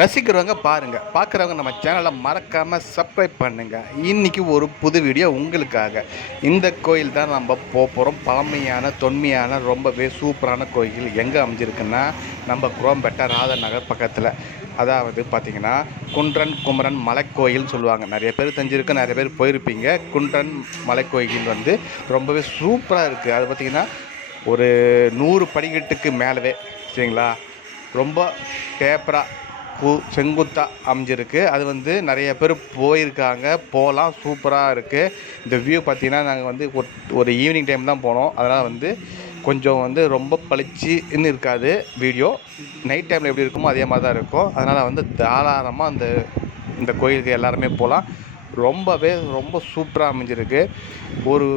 ரசிக்கிறவங்க பாருங்கள், பார்க்குறவங்க நம்ம சேனலை மறக்காமல் சப்ஸ்கிரைப் பண்ணுங்கள். இன்றைக்கி ஒரு புது வீடியோ உங்களுக்காக. இந்த கோயில் தான் நம்ம போகிறோம். பழமையான தொன்மையான ரொம்பவே சூப்பரான கோயில் எங்கே அமைஞ்சிருக்குன்னா நம்ம குரோம்பேட்டை ராதநகர் பக்கத்தில். அதாவது பார்த்திங்கன்னா குன்றன் குமரன் மலைக்கோயில்னு சொல்லுவாங்க. நிறைய பேர் தெரிஞ்சிருக்கு, நிறைய பேர் போயிருப்பீங்க. குன்றன் மலைக்கோயில் வந்து ரொம்பவே சூப்பராக இருக்குது. அது பார்த்திங்கன்னா ஒரு 100 படிக்கட்டுக்கு மேலவே, சரிங்களா, ரொம்ப டேப்பராக செங்குத்தாக அமைஞ்சிருக்கு. அது வந்து நிறைய பேர் போயிருக்காங்க, போகலாம், சூப்பராக இருக்குது. இந்த வியூ பார்த்திங்கன்னா நாங்கள் வந்து ஒரு ஈவினிங் டைம் தான் போனோம். அதனால் வந்து கொஞ்சம் வந்து ரொம்ப பளிச்சுன்னு இருக்காது வீடியோ. நைட் டைமில் எப்படி இருக்குமோ அதே மாதிரி தான் இருக்கும். அதனால் வந்து தாராளமாக இந்த கோயிலுக்கு எல்லாருமே போகலாம். ரொம்ப சூப்பராக அமைஞ்சிருக்கு. ஒரு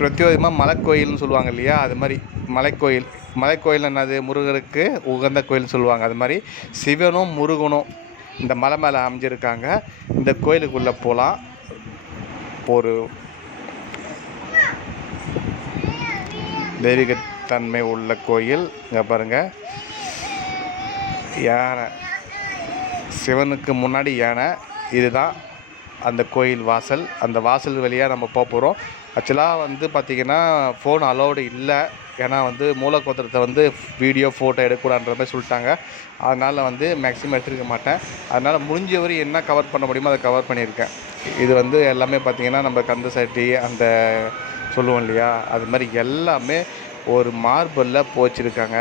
பிரத்யேகமாக மலைக்கோயில்னு சொல்லுவாங்க இல்லையா, அது மாதிரி மலைக்கோயில் என்னது, முருகருக்கு உகந்த கோயில்னு சொல்லுவாங்க. அது மாதிரி சிவனும் முருகனும் இந்த மலை மேலே அமைஞ்சிருக்காங்க. இந்த கோயிலுக்குள்ளே போகலாம். ஒரு தெய்வீகத்தன்மை உள்ள கோயில். இங்கே பாருங்கள், யானை, சிவனுக்கு முன்னாடி யானை. இதுதான் அந்த கோயில் வாசல். அந்த வாசல் வழியாக நம்ம போகிறோம். ஆக்சுவலாக வந்து பார்த்திங்கன்னா ஃபோன் அலோடு இல்லை. ஏன்னா வந்து மூலக்கோத்திரத்தை வந்து வீடியோ ஃபோட்டோ எடுக்கக்கூடாதுன்ற மாதிரி சொல்லிட்டாங்க. அதனால் வந்து மேக்ஸிமம் எடுத்துருக்க மாட்டேன். அதனால் முடிஞ்சவரை என்ன கவர் பண்ண முடியுமோ அதை கவர் பண்ணியிருக்கேன். இது வந்து எல்லாமே பார்த்திங்கன்னா நம்ம கந்த சட்டி அந்த சொல்லுவோம் இல்லையா, அது மாதிரி எல்லாமே ஒரு மார்பிளில் போச்சிருக்காங்க.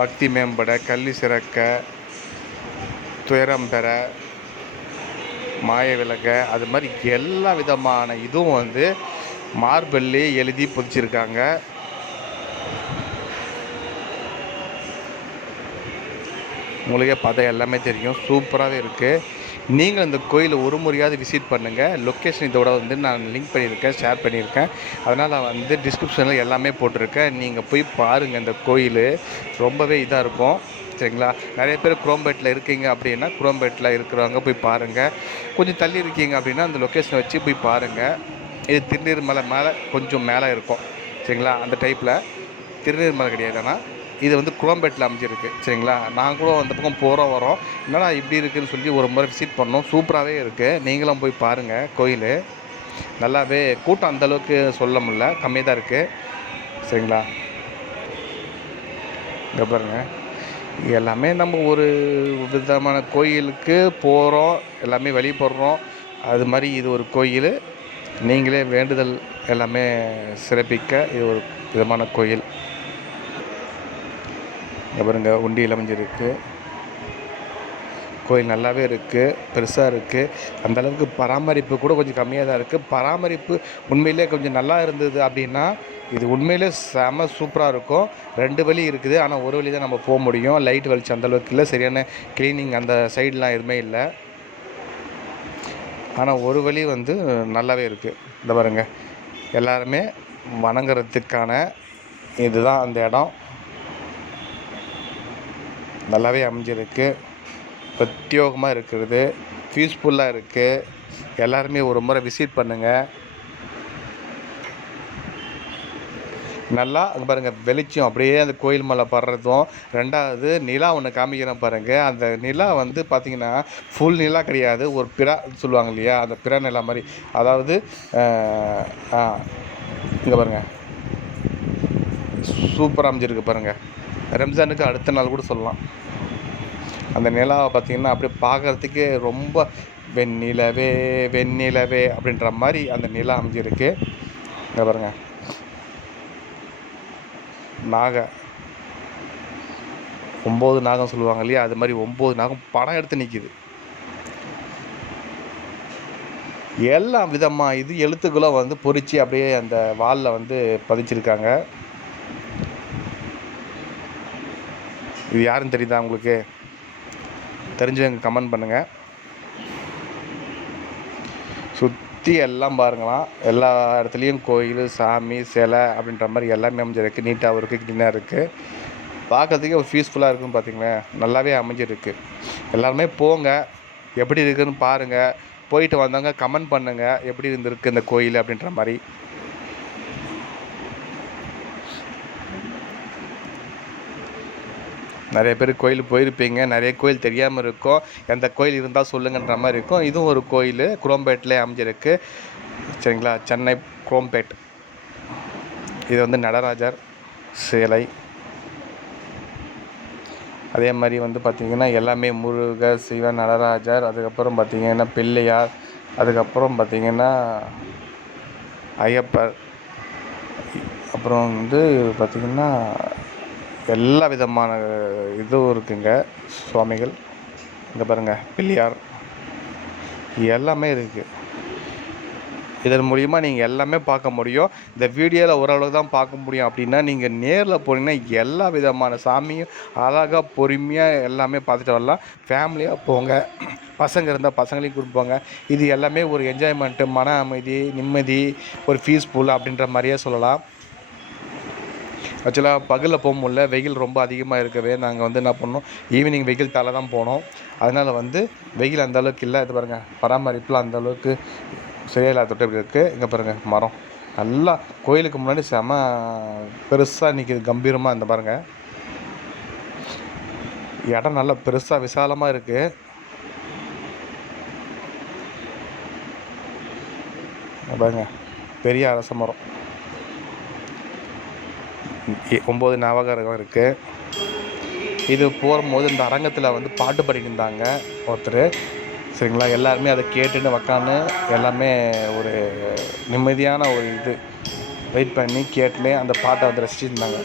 பக்தி மேம்பட, கல்வி சிறக்க, துயரம் பெற, மாய விளக்க, அது மாதிரி எல்லா விதமான இதுவும் வந்து மார்பிள்லே எழுதி பதிச்சிருக்காங்க. உங்களுக்கே பார்த்தா எல்லாமே தெரியும், சூப்பராகவே இருக்குது. நீங்கள் இந்த கோயிலை ஒரு முறையாவது விசிட் பண்ணுங்கள். லொக்கேஷன் இதோட வந்து நான் லிங்க் பண்ணியிருக்கேன், ஷேர் பண்ணியிருக்கேன். அதனால் வந்து டிஸ்கிரிப்ஷனில் எல்லாமே போட்டிருக்கேன். நீங்கள் போய் பாருங்கள். இந்த கோயில் ரொம்பவே இதாக இருக்கும், சரிங்களா. நிறைய பேர் குரோம்பேட்டில் இருக்கீங்க அப்படின்னா குரோம்பேட்டில் இருக்கிறவங்க போய் பாருங்கள். கொஞ்சம் தள்ளி இருக்கீங்க அப்படின்னா அந்த லொக்கேஷனை வச்சு போய் பாருங்கள். இது திருநீர்மலை மேலே கொஞ்சம் மேலே இருக்கும், சரிங்களா. அந்த டைப்பில் திருநீர்மலை கிடையாது, ஆனால் இது வந்து குரோம்பேட்டில் அமைஞ்சிருக்கு, சரிங்களா. நான் கூட அந்த பக்கம் வரோம், என்னடா இப்படி இருக்குதுன்னு சொல்லி ஒரு முறை விசிட் பண்ணோம். சூப்பராகவே இருக்குது. நீங்களும் போய் பாருங்கள். கோயில் நல்லாவே, கூட்டம் அந்தளவுக்கு சொல்ல முடியல, கம்மியாக தான் இருக்குது, சரிங்களா. இங்கே பாருங்கள், எல்லாமே நம்ம ஒரு விதமான கோயிலுக்கு போகிறோம், எல்லாமே வழிபடுறோம். அது மாதிரி இது ஒரு கோயில். நீங்களே வேண்டுதல் எல்லாமே சிறப்பிக்க இது ஒரு விதமான கோயில். இங்கே பாருங்க, உண்டியல் அமைஞ்சிருக்கு. கோயில் நல்லாவே இருக்குது, பெருசாக இருக்குது. அந்தளவுக்கு பராமரிப்பு கூட கொஞ்சம் கம்மியாக தான் இருக்குது. பராமரிப்பு உண்மையிலே கொஞ்சம் நல்லா இருந்தது அப்படின்னா இது உண்மையிலே செம சூப்பராக இருக்கும். 2 வழி இருக்குது, ஆனால் ஒரு வழி தான் நம்ம போக முடியும். லைட் வெளிச்சம் அந்தளவுக்கு இல்லை, சரியான க்ளீனிங் அந்த சைடெலாம் எதுவுமே இல்லை. ஆனால் ஒரு வழி வந்து நல்லாவே இருக்குது. இந்த பாருங்கள், எல்லாருமே வணங்குறதுக்கான இதுதான் அந்த இடம். நல்லாவே அமைஞ்சிருக்கு, பிரத்யேகமாக இருக்கிறது, பீஸ்ஃபுல்லாக இருக்குது. எல்லாருமே ஒரு முறை விசிட் பண்ணுங்கள். நல்லா அங்கே பாருங்கள், வெளிச்சம் அப்படியே அந்த கோயில் மேலே படுறதும். 2வது நிலா ஒன்று காமிக்கிறேன் பாருங்கள். அந்த நிலா வந்து பார்த்திங்கன்னா ஃபுல் நிலா கிடையாது, ஒரு பிறா சொல்லுவாங்க இல்லையா, அந்த பிறா நிலா மாதிரி. அதாவது இங்கே பாருங்கள், சூப்பராக அமைஞ்சிருக்கு பாருங்கள். ரம்ஜானுக்கு அடுத்த நாள் கூட சொல்லலாம். அந்த நிலாவை பார்த்திங்கன்னா அப்படியே பார்க்குறதுக்கே ரொம்ப வெண்ணிலவே வெண்ணிலவே அப்படின்ற மாதிரி அந்த நிலா அமைஞ்சிருக்கு. இங்கே பாருங்கள், நாகை 9 நாகம் சொல்லுவாங்க இல்லையா, அது மாதிரி 9 நாகம் படம் எடுத்து நிற்கிது. எல்லா விதமாக இது எழுத்துக்களும் வந்து பொறிச்சு அப்படியே அந்த வாலில் வந்து பதிச்சிருக்காங்க. இது யாருன்னு தெரியுதா உங்களுக்கு? தெரிஞ்சவங்க கமெண்ட் பண்ணுங்கள். சுற்றி எல்லாம் பாருங்களாம், எல்லா இடத்துலையும் கோயில், சாமி, சிலை அப்படின்ற மாதிரி எல்லாமே அமைஞ்சிருக்கு. நீட்டாகவும் இருக்குது, க்ளீனாக இருக்குது. பார்க்கறதுக்கே ஒரு பீஸ்ஃபுல்லாக இருக்குன்னு பார்த்தீங்களேன், நல்லாவே அமைஞ்சிருக்கு. எல்லாருமே போங்க, எப்படி இருக்குன்னு பாருங்கள். போயிட்டு வந்தவங்க கமெண்ட் பண்ணுங்கள், எப்படி இருந்திருக்கு இந்த கோயில் அப்படின்ற மாதிரி. நிறைய பேர் கோயிலுக்கு போயிருப்பீங்க, நிறைய கோயில் தெரியாமல் இருக்கும். எந்த கோயில் இருந்தால் சொல்லுங்கன்ற மாதிரி இருக்கும். இதுவும் ஒரு கோயில் குரோம்பேட்டில் அமைஞ்சிருக்கு. சரிங்களா, சென்னை குரோம்பேட். இது வந்து நடராஜர் சிலை. அதே மாதிரி வந்து பார்த்திங்கன்னா எல்லாமே முருகர், சிவன், நடராஜர், அதுக்கப்புறம் பார்த்திங்கன்னா பிள்ளையார், அதுக்கப்புறம் பார்த்திங்கன்னா ஐயப்பர், அப்புறம் வந்து பார்த்திங்கன்னா எல்லா விதமான இதுவும் இருக்குங்க சுவாமிகள். இங்கே பாருங்கள், பிள்ளையார், எல்லாமே இருக்குது. இதன் மூலிமா நீங்கள் எல்லாமே பார்க்க முடியும். இந்த வீடியோவில் ஓரளவு தான் பார்க்க முடியும் அப்படின்னா, நீங்கள் நேரில் போனீங்கன்னா எல்லா விதமான சாமியும் அழகாக பொறுமையாக எல்லாமே பார்த்துட்டு வரலாம். ஃபேமிலியாக போங்க, பசங்க இருந்தால் பசங்களையும் கூப்பிட்டு போங்க. இது எல்லாமே ஒரு என்ஜாய்மெண்ட்டு, மன அமைதி, நிம்மதி, ஒரு பீஸ்ஃபுல் அப்படின்ற மாதிரியே சொல்லலாம். ஆக்சுவலாக பகலில் போக முடியல, வெயில் ரொம்ப அதிகமாக இருக்கவே நாங்கள் வந்து என்ன பண்ணோம், ஈவினிங் வெயில் தாழ தான் போனோம். அதனால் வந்து வெயில் அந்தளவுக்கு இல்லை. இது பாருங்கள், பராமரிப்புலாம் அந்தளவுக்கு சரியாக இல்லாத தொட்டு இப்படி இருக்குது. இங்கே பாருங்கள், மரம் நல்லா கோயிலுக்கு முன்னாடி செம பெருசாக நிற்கிது, கம்பீரமாக. இந்த பாருங்கள், இடம் நல்லா பெருசாக விசாலமாக இருக்குது. பாருங்க, பெரிய அரச மரம், 9 நவகிரகம் இருக்குது. இது போகும்போது இந்த அரங்கத்தில் வந்து பாட்டு பாடிட்டு இருந்தாங்க ஒருத்தர். சரிங்களா, எல்லாருமே அதை கேட்டுன்னு உக்காந்து எல்லாமே ஒரு நிம்மதியான ஒரு இது வெயிட் பண்ணி கேட்டுன்னு அந்த பாட்டை வந்து ரசிச்சுருந்தாங்க.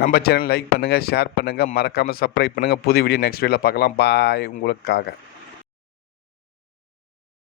நம்ம சேனல் லைக் பண்ணுங்கள், ஷேர் பண்ணுங்கள், மறக்காமல் சப்ஸ்கிரைப் பண்ணுங்கள். புது வீடியோ நெக்ஸ்ட் வீடியோவில் பார்க்கலாம். பாய் உங்களுக்காக.